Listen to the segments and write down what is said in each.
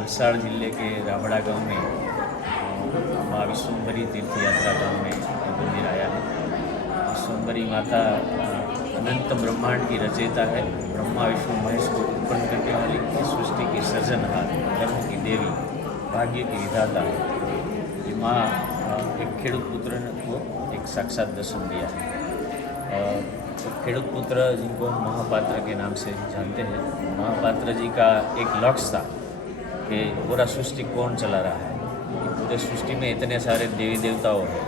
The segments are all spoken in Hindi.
वलसाड़ जिले के राबड़ा गांव में माँ विश्वम्भरी तीर्थ यात्रा गांव में मंदिर आया है। विश्वम्भरी माता अनंत ब्रह्मांड की रचयिता है। ब्रह्मा विष्णु महेश को उत्पन्न करने वाली, सृष्टि की सृजनहार, कर्म की देवी, भाग्य की विधाता। ये माँ एक खेड़ूत पुत्र को एक साक्षात दर्शन दिया है। तो खेड़ूत पुत्र जिनको हम महापात्र के नाम से जानते हैं, महापात्र जी का एक लक्ष्य था कि पूरा सृष्टि कौन चला रहा है। पूरे सृष्टि में इतने सारे देवी देवताओं हैं,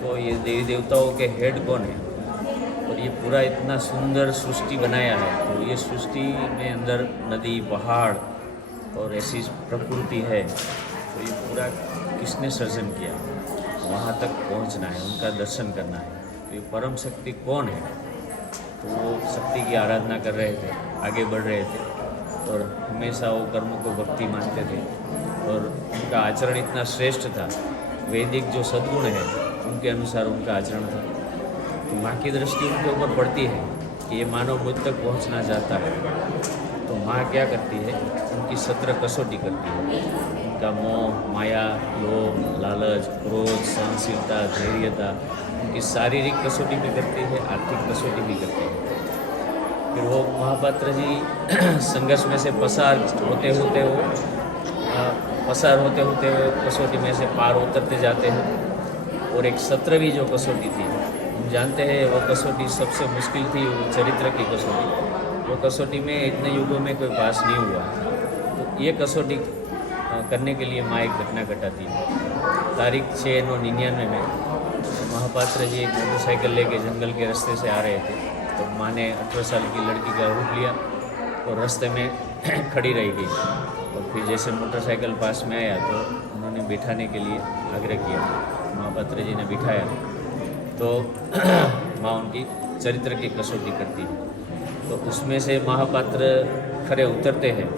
तो ये देवी देवताओं के हेड कौन है, और ये पूरा इतना सुंदर सृष्टि बनाया है। तो ये सृष्टि में अंदर नदी, पहाड़ और ऐसी प्रकृति है, तो ये पूरा किसने सर्जन किया, वहाँ तक पहुँचना है, उनका दर्शन करना है। तो ये परम शक्ति कौन है, तो वो शक्ति की आराधना कर रहे थे, आगे बढ़ रहे थे और हमेशा वो कर्म को भक्ति मानते थे और उनका आचरण इतना श्रेष्ठ था। वैदिक जो सद्गुण है उनके अनुसार उनका आचरण था। तो माँ की दृष्टि उनके ऊपर पड़ती है कि ये मानव मुझ तक पहुँचना चाहता है, तो माँ क्या करती है, उनकी 17 कसौटी करती है। उनका मोह, माया, लोभ, लालच, क्रोध, सहनशीलता, धैर्यता, उनकी शारीरिक कसौटी भी करती है, आर्थिक कसौटी भी करती है। फिर वो महापात्र जी संघर्ष में से पसार होते होते कसौटी में से पार उतरते जाते हैं। और एक 17वीं जो कसौटी थी, हम जानते हैं वो कसौटी सबसे मुश्किल थी, वो चरित्र की कसौटी। वो कसौटी में इतने युगों में कोई पास नहीं हुआ। तो ये कसौटी करने के लिए माँ एक घटना घटाती है। तारीख 6/9/99 में महापात्र जी एक मोटरसाइकिल लेके जंगल के रास्ते से आ रहे थे। तो माँ ने 18 साल की लड़की का रूप लिया और रास्ते में खड़ी रह गई। और फिर जैसे मोटरसाइकिल पास में आया तो उन्होंने बिठाने के लिए आग्रह किया। महापात्र जी ने बिठाया तो माँ उनकी चरित्र की कसौटी करती है। तो उसमें से महापात्र खरे उतरते हैं,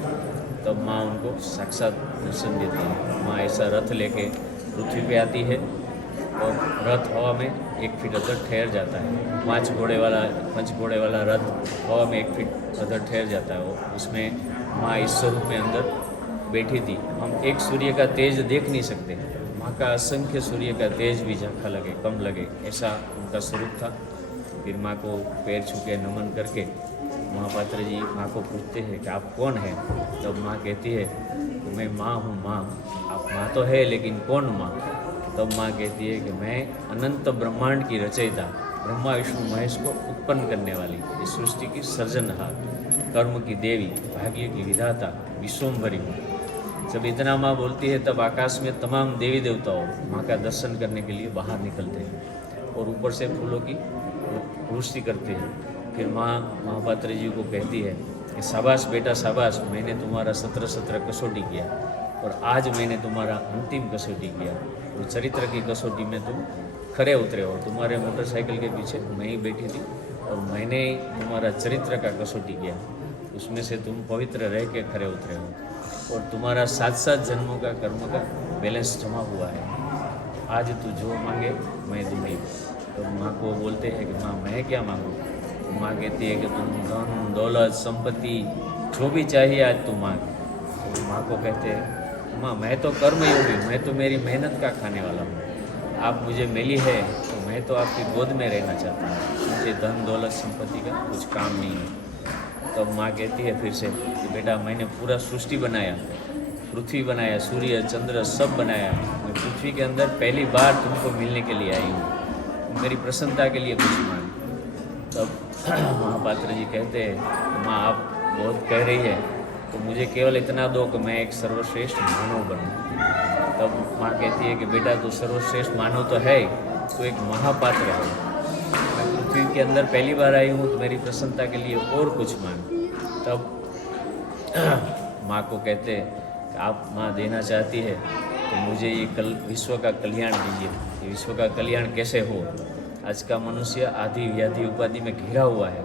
तब माँ उनको साक्षात दर्शन देती है। माँ ऐसा रथ लेके पृथ्वी पे आती है और रथ हवा में 1 फीट अदर ठहर जाता है। 5 घोड़े वाला रथ हवा में 1 फीट अदर ठहर जाता है। वो उसमें माँ इस स्वरूप में अंदर बैठी थी। हम एक सूर्य का तेज देख नहीं सकते, माँ का असंख्य सूर्य का तेज भी झक्का लगे, कम लगे, ऐसा उनका स्वरूप था। फिर माँ को पैर छू के नमन करके महापात्र जी माँ को पूछते हैं कि आप कौन हैं। तब माँ कहती है कि मैं माँ हूँ। माँ, आप माँ तो है लेकिन कौन माँ। तब माँ कहती है कि मैं अनंत ब्रह्मांड की रचयिता, ब्रह्मा विष्णु महेश को उत्पन्न करने वाली, इस सृष्टि की सृजनहार, कर्म की देवी, भाग्य की विधाता, विश्वम्भरी हूँ। जब इतना माँ बोलती है तब आकाश में तमाम देवी देवताओं माँ का दर्शन करने के लिए बाहर निकलते हैं और ऊपर से फूलों की वृष्टि करते हैं। फिर माँ महापात्र जी को कहती है कि शाबाश बेटा शाबाश, मैंने तुम्हारा 17 कसौटी किया और आज मैंने तुम्हारा अंतिम कसौटी किया। और चरित्र की कसौटी में तुम खरे उतरे हो। तुम्हारे मोटरसाइकिल के पीछे मैं ही बैठी थी और मैंने तुम्हारा चरित्र का कसौटी किया, उसमें से तुम पवित्र रह के खरे उतरे हो और तुम्हारा 7 जन्मों का कर्म का बैलेंस जमा हुआ है। आज तू जो मांगे मैं दूंगी। तो माँ को बोलते हैं कि माँ मैं क्या मांगूँ। तो माँ कहती है कि तुम धन, दौलत, संपत्ति जो भी चाहिए आज तू मांग। तो माँ को कहते हैं माँ मैं तो कर्मयोगी हूँ, मैं तो मेरी मेहनत का खाने वाला हूँ। आप मुझे मिली है तो मैं तो आपकी गोद में रहना चाहता हूँ, मुझे धन दौलत संपत्ति का कुछ काम नहीं है। तब माँ कहती है फिर से कि बेटा मैंने पूरा सृष्टि बनाया, पृथ्वी बनाया, सूर्य चंद्र सब बनाया। मैं पृथ्वी के अंदर पहली बार तुमको मिलने के लिए आई हूँ, मेरी प्रसन्नता के लिए कुछ मांग। तब महापात्र जी कहते हैं कि माँ आप बहुत कह रही है, तो मुझे केवल इतना दो कि मैं एक सर्वश्रेष्ठ मानव बनूं। तब माँ कहती है कि बेटा तू सर्वश्रेष्ठ मानव तो है, तो एक महापात्र है। मैं पृथ्वी के अंदर पहली बार आई हूँ, तो मेरी प्रसन्नता के लिए और कुछ मांग। तब माँ को कहते हैं कि आप माँ देना चाहती है तो मुझे ये विश्व का कल्याण दीजिए। ये विश्व का कल्याण कैसे हो, आज का मनुष्य आदि व्याधि उपाधि में घिरा हुआ है,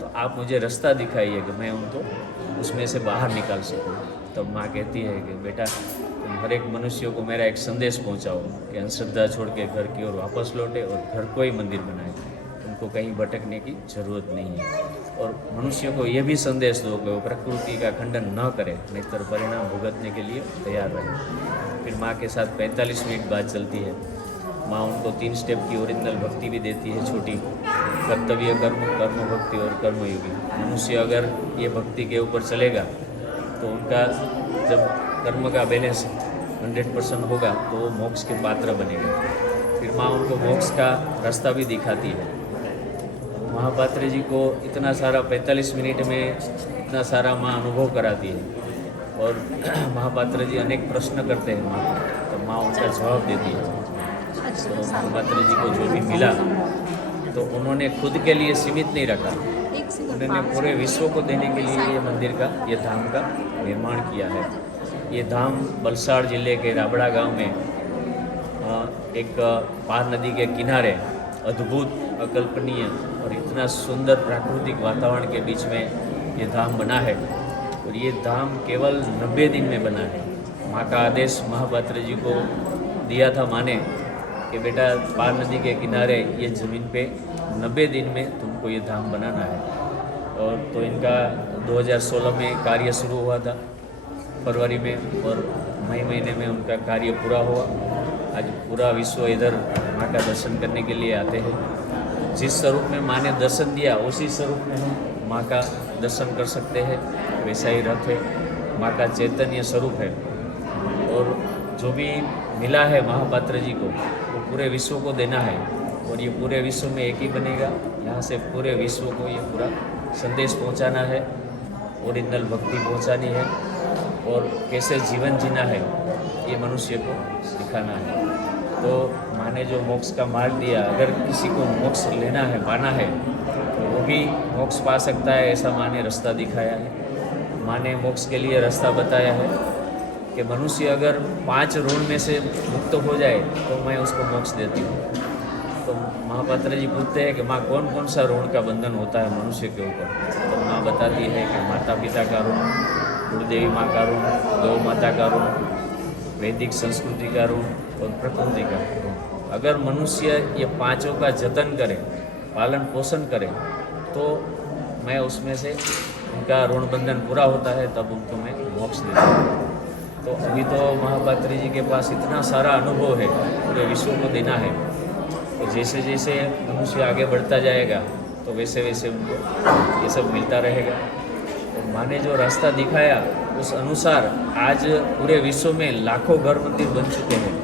तो आप मुझे रास्ता दिखाइए कि मैं उनको उसमें से बाहर निकाल सकूं। तब माँ कहती है कि बेटा तुम हर एक मनुष्य को मेरा एक संदेश पहुंचाओ कि अंधश्रद्धा छोड़ के घर की ओर वापस लौटे और घर को ही मंदिर बनाए। तुम उनको कहीं भटकने की ज़रूरत नहीं है। और मनुष्य को ये भी संदेश दो कि वो प्रकृति का खंडन न करे, नहींतर परिणाम भुगतने के लिए तैयार रहे। फिर माँ के साथ 45 मिनट बात चलती है। माँ उनको 3 स्टेप की ओरिजिनल भक्ति भी देती है छोटी, कर्तव्य कर्म, कर्म भक्ति और कर्मयोगी। मनुष्य अगर ये भक्ति के ऊपर चलेगा तो उनका जब कर्म का बैलेंस 100% होगा तो वो मोक्ष के पात्र बनेगा। फिर माँ उनको मोक्ष का रास्ता भी दिखाती है। महापात्र जी को इतना सारा 45 मिनट में इतना सारा माँ अनुभव कराती है और महापात्र जी अनेक प्रश्न करते हैं माँ को, तो माँ उनका जवाब देती है। तो महापात्र जी को जो भी मिला तो उन्होंने खुद के लिए सीमित नहीं रखा, उन्होंने पूरे विश्व को देने के लिए ये मंदिर का, ये धाम का निर्माण किया है। ये धाम वलसाड़ जिले के राबड़ा गांव में एक पार नदी के किनारे अद्भुत, अकल्पनीय और इतना सुंदर प्राकृतिक वातावरण के बीच में ये धाम बना है। और ये धाम केवल 90 दिन में बना है। माँ का आदेश महापात्र जी को दिया था माँ ने कि बेटा पार नदी के किनारे ये ज़मीन पे 90 दिन में तुमको ये धाम बनाना है। और तो इनका 2016 में कार्य शुरू हुआ था फरवरी में, और मई महीने में उनका कार्य पूरा हुआ। आज पूरा विश्व इधर माँ का दर्शन करने के लिए आते हैं। जिस स्वरूप में माँ ने दर्शन दिया उसी स्वरूप में हम माँ का दर्शन कर सकते हैं। वैसा ही रथ है, माँ का चैतन्य स्वरूप है। और जो भी मिला है महापात्र जी को वो पूरे विश्व को देना है, और ये पूरे विश्व में एक ही बनेगा। यहाँ से पूरे विश्व को ये पूरा संदेश पहुँचाना है, ओरिजिनल भक्ति पहुँचानी है, और कैसे जीवन जीना है ये मनुष्य को सिखाना है। तो माँ ने जो मोक्ष का मार्ग दिया, अगर किसी को मोक्ष लेना है, पाना है, तो वो भी मोक्ष पा सकता है, ऐसा माँ ने रास्ता दिखाया है। माँ ने मोक्ष के लिए रास्ता बताया है कि मनुष्य अगर 5 ऋण में से मुक्त हो जाए तो मैं उसको मोक्ष देती हूँ। तो महापात्र जी पूछते हैं कि माँ कौन कौन सा ऋण का बंधन होता है मनुष्य के ऊपर। तो माँ बताती है कि माता पिता का ऋण, कुलदेवी माँ का ऋण, गौ माता का ऋण, वैदिक संस्कृति का ऋण और प्रकृति का ऋण। अगर मनुष्य ये 5 का जतन करे, पालन पोषण करे, तो मैं उसमें से उनका ऋण बंधन पूरा होता है, तब उनको मैं मोक्ष देता हूँ। तो अभी तो महापात्री जी के पास इतना सारा अनुभव है, पूरे विश्व को देना है। तो जैसे जैसे मनुष्य आगे बढ़ता जाएगा तो वैसे वैसे उनको ये सब मिलता रहेगा। तो माँ ने जो रास्ता दिखाया उस अनुसार आज पूरे विश्व में लाखों घर मंदिर बन चुके हैं।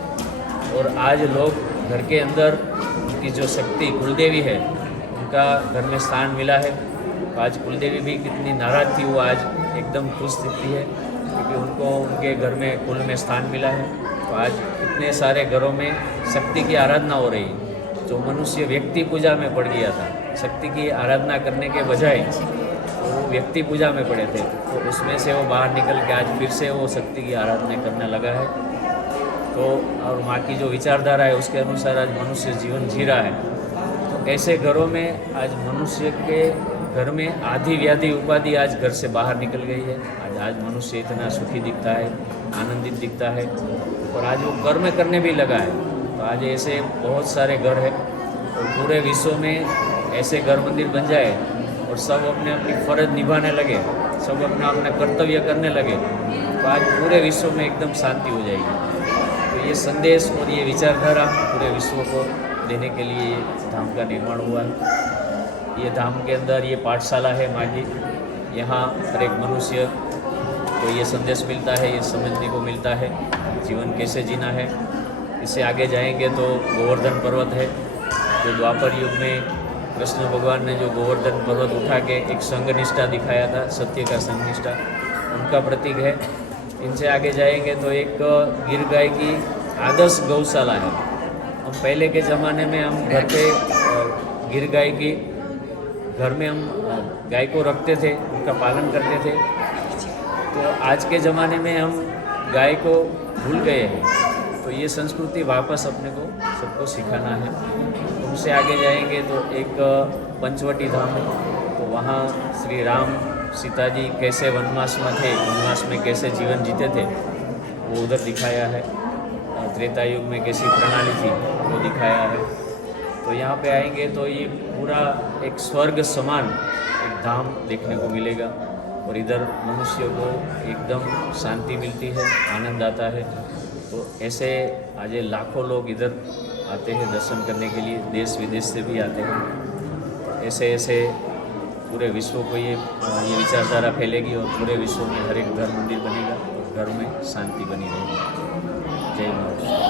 और आज लोग घर के अंदर उनकी जो शक्ति कुलदेवी है उनका घर में स्थान मिला है। तो आज कुलदेवी भी कितनी नाराज़ थी, वो आज एकदम खुश दिखती है क्योंकि उनको उनके घर में कुल में स्थान मिला है। तो आज कितने सारे घरों में शक्ति की आराधना हो रही है। जो मनुष्य व्यक्ति पूजा में पड़ गया था, शक्ति की आराधना करने के बजाय वो व्यक्ति पूजा में पड़े थे, तो उसमें से वो बाहर निकल के आज फिर से वो शक्ति की आराधना करने लगा है। तो और माँ की जो विचारधारा है उसके अनुसार आज मनुष्य जीवन जी रहा है। तो ऐसे घरों में आज मनुष्य के घर में आधी व्याधि उपाधि आज घर से बाहर निकल गई है। आज मनुष्य इतना सुखी दिखता है, आनंदित दिखता है, और आज वो कर्म करने भी लगा है। तो आज ऐसे बहुत सारे घर हैं, और पूरे विश्व में ऐसे घर मंदिर बन जाए और सब अपने अपनी फर्ज निभाने लगे, सब अपना अपना कर्तव्य करने लगे, तो आज पूरे विश्व में एकदम शांति हो जाएगी। तो ये संदेश और ये विचारधारा पूरे विश्व को देने के लिए ये धाम का निर्माण हुआ है। ये धाम के अंदर ये पाठशाला है माँ की। यहाँ हर एक मनुष्य को ये संदेश मिलता है, ये समझने को मिलता है जीवन कैसे जीना है। इससे आगे जाएंगे तो गोवर्धन पर्वत है, जो द्वापर युग में कृष्ण भगवान ने जो गोवर्धन पर्वत उठा के एक संघ निष्ठा दिखाया था, सत्य का संघ निष्ठा, उनका प्रतीक है। इनसे आगे जाएंगे तो एक गिर गाय की आदर्श गौशाला है। हम पहले के ज़माने में हम घर पे गिर गाय की घर में हम गाय को रखते थे, उनका पालन करते थे। तो आज के ज़माने में हम गाय को भूल गए हैं। तो ये संस्कृति वापस अपने को सबको सिखाना है। उनसे आगे जाएंगे तो एक पंचवटी धाम है, तो वहाँ श्री राम सीता जी कैसे वनवास में थे, वनवास में कैसे जीवन जीते थे वो उधर दिखाया है। त्रेता युग में कैसी प्रणाली थी वो दिखाया है। तो यहाँ पे आएंगे तो ये पूरा एक स्वर्ग समान एक धाम देखने को मिलेगा और इधर मनुष्य को एकदम शांति मिलती है, आनंद आता है। तो ऐसे आज लाखों लोग इधर आते हैं दर्शन करने के लिए, देश विदेश से भी आते हैं। ऐसे ऐसे पूरे विश्व को ये विचारधारा फैलेगी और पूरे विश्व में हर एक घर मंदिर बनेगा और घर में शांति बनी रहेगी। जय महाराज।